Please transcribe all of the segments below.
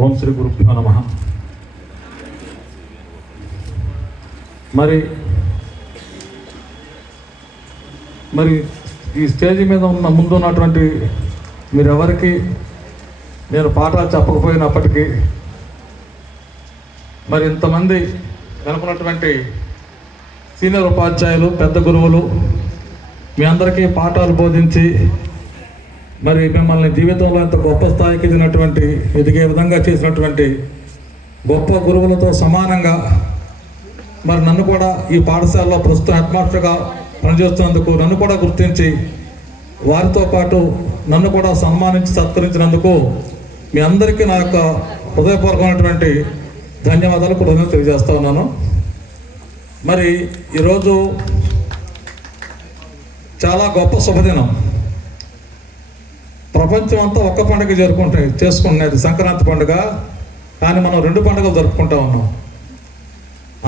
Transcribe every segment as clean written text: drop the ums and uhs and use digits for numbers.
ఓం శ్రీ గురుభ్యో నమః. మరి ఈ స్టేజ్ మీద ముందు ఉన్నటువంటి మీరెవరికి నేను పాఠాలు చెప్పకపోయినప్పటికీ మరి ఇంతమంది వెనుకున్నటువంటి సీనియర్ ఉపాధ్యాయులు, పెద్ద గురువులు మీ అందరికీ పాఠాలు బోధించి మరి మిమ్మల్ని జీవితంలో ఎంత గొప్ప స్థాయికి ఎదిగే విధంగా చేసినటువంటి గొప్ప గురువులతో సమానంగా మరి నన్ను కూడా ఈ పాఠశాలలో ప్రస్తుతం హెడ్ మాస్టర్గా పనిచేస్తున్నందుకు నన్ను కూడా గుర్తించి వారితో పాటు నన్ను కూడా సన్మానించి సత్కరించినందుకు మీ అందరికీ నా యొక్క హృదయపూర్వకమైనటువంటి ధన్యవాదాలు కూడా తెలియజేస్తూ ఉన్నాను. మరి ఈరోజు చాలా గొప్ప శుభదినం. ప్రపంచం అంతా ఒక్క పండుగ చేసుకుంటున్నది సంక్రాంతి పండుగ. కానీ మనం 2 పండుగలు జరుపుకుంటా ఉన్నాం.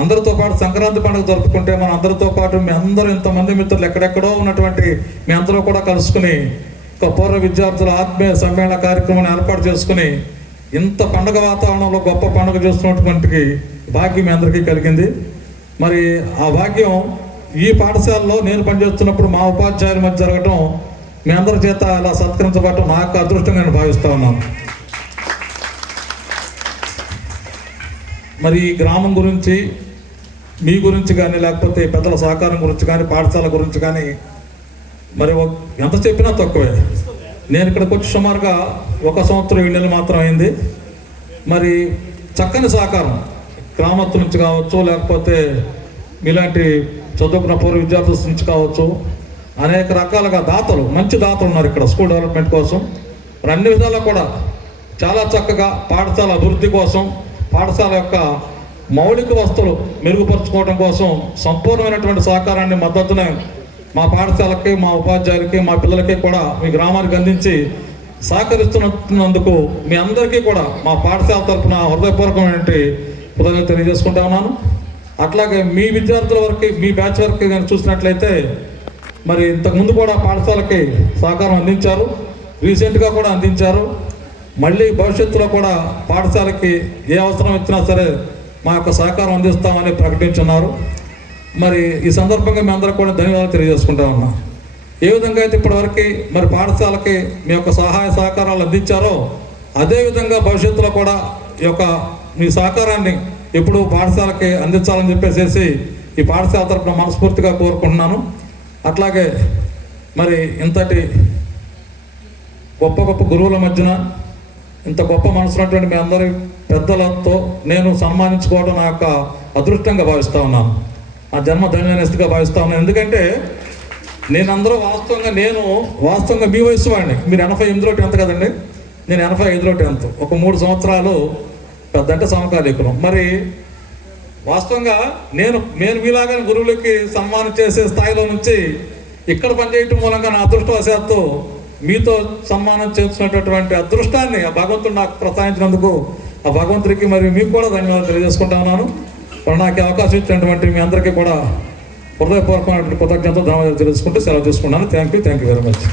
అందరితో పాటు సంక్రాంతి పండుగ జరుపుకుంటే మన అందరితో పాటు మీ అందరూ ఇంతమంది మిత్రులు ఎక్కడెక్కడో ఉన్నటువంటి మీ అందరూ కూడా కలుసుకుని ఒక పూర్వ విద్యార్థుల ఆత్మీయ సమ్మేళన కార్యక్రమాన్ని ఏర్పాటు చేసుకుని ఇంత పండుగ వాతావరణంలో గొప్ప పండుగ చేస్తున్నటువంటి భాగ్యం మీ అందరికీ కలిగింది. మరి ఆ భాగ్యం ఈ పాఠశాలలో నేను పనిచేస్తున్నప్పుడు మా ఉపాధ్యాయుల మధ్య జరగటం, మీ అందరి చేత అలా సత్కరించబడటం నా యొక్క అదృష్టంగా నేను భావిస్తూ ఉన్నాను. మరి ఈ గ్రామం గురించి, మీ గురించి కానీ, లేకపోతే పెద్దల సహకారం గురించి కానీ, పాఠశాల గురించి కానీ మరి ఎంత చెప్పినా తక్కువే. నేను ఇక్కడికి వచ్చి సుమారుగా 1 సంవత్సరం 7 నెలలు మాత్రం అయింది. మరి చక్కని సహకారం గ్రామస్తుల నుంచి కావచ్చు, లేకపోతే మీలాంటి చదువుకున్న పూర్వ విద్యార్థుల నుంచి కావచ్చు, అనేక రకాలుగా దాతలు, మంచి దాతలు ఉన్నారు ఇక్కడ స్కూల్ డెవలప్మెంట్ కోసం. మరి అన్ని విధాలా కూడా చాలా చక్కగా పాఠశాల అభివృద్ధి కోసం, పాఠశాల యొక్క మౌలిక వస్తువులు మెరుగుపరుచుకోవడం కోసం సంపూర్ణమైనటువంటి సహకారాన్ని, మద్దతుని మా పాఠశాలకి, మా ఉపాధ్యాయులకి, మా పిల్లలకి కూడా మీ గ్రామానికి అందించి సహకరిస్తున్నందుకు మీ అందరికీ కూడా మా పాఠశాల తరఫున హృదయపూర్వకమైన కృతజ్ఞతలు తెలియజేసుకుంటా ఉన్నాను. అట్లాగే మీ విద్యార్థుల వరకు, మీ బ్యాచ్ వరకు నేను చూసినట్లయితే మరి ఇంతకుముందు కూడా పాఠశాలకి సహకారం అందించారు, రీసెంట్గా కూడా అందించారు. మళ్ళీ భవిష్యత్తులో కూడా పాఠశాలకి ఏ అవసరం వచ్చినా సరే మా యొక్క సహకారం అందిస్తామని ప్రకటించున్నారు. మరి ఈ సందర్భంగా మీ అందరూ కూడా ధన్యవాదాలు తెలియజేసుకుంటా ఉన్నా. ఏ విధంగా అయితే ఇప్పటివరకు మరి పాఠశాలకి మీ యొక్క సహాయ సహకారాలు అందించారో అదేవిధంగా భవిష్యత్తులో కూడా ఈ యొక్క మీ సహకారాన్ని ఎప్పుడు పాఠశాలకి అందించాలని చెప్పేసి ఈ పాఠశాల తరఫున మనస్ఫూర్తిగా కోరుకుంటున్నాను. అట్లాగే మరి ఇంతటి గొప్ప గొప్ప గురువుల మధ్యన ఇంత గొప్ప మనసున్నటువంటి మీ అందరి పెద్దలతో నేను సన్మానించుకోవడం నా యొక్క అదృష్టంగా భావిస్తూ ఉన్నాను, ఆ జన్మ ధన్యస్థితిగా భావిస్తూ ఉన్నాను. ఎందుకంటే వాస్తవంగా మీ వయసు వాడిని. మీరు 88లో 10th కదండి, నేను 85లో 10th. ఒక 3 సంవత్సరాలు పెద్దంటే సమకాలీకులం. మరి వాస్తవంగా నేను మీలాగా గురువులకి సన్మానం చేసే స్థాయిలో నుంచి ఇక్కడ పనిచేయటం మూలంగా నా అదృష్టవశాత్తు మీతో సన్మానం చేస్తున్నటువంటి అదృష్టాన్ని ఆ భగవంతుడు నాకు ప్రసాదించినందుకు ఆ భగవంతుడికి మరి మీకు కూడా ధన్యవాదాలు తెలియజేసుకుంటా ఉన్నాను. మరి నాకు అవకాశం ఇచ్చినటువంటి మీ అందరికీ కూడా హృదయపూర్వకమైనటువంటి కృతజ్ఞతలు ధన్యవాదాలు తెలుసుకుంటూ సెలవు తీసుకున్నాను. Thank you very much.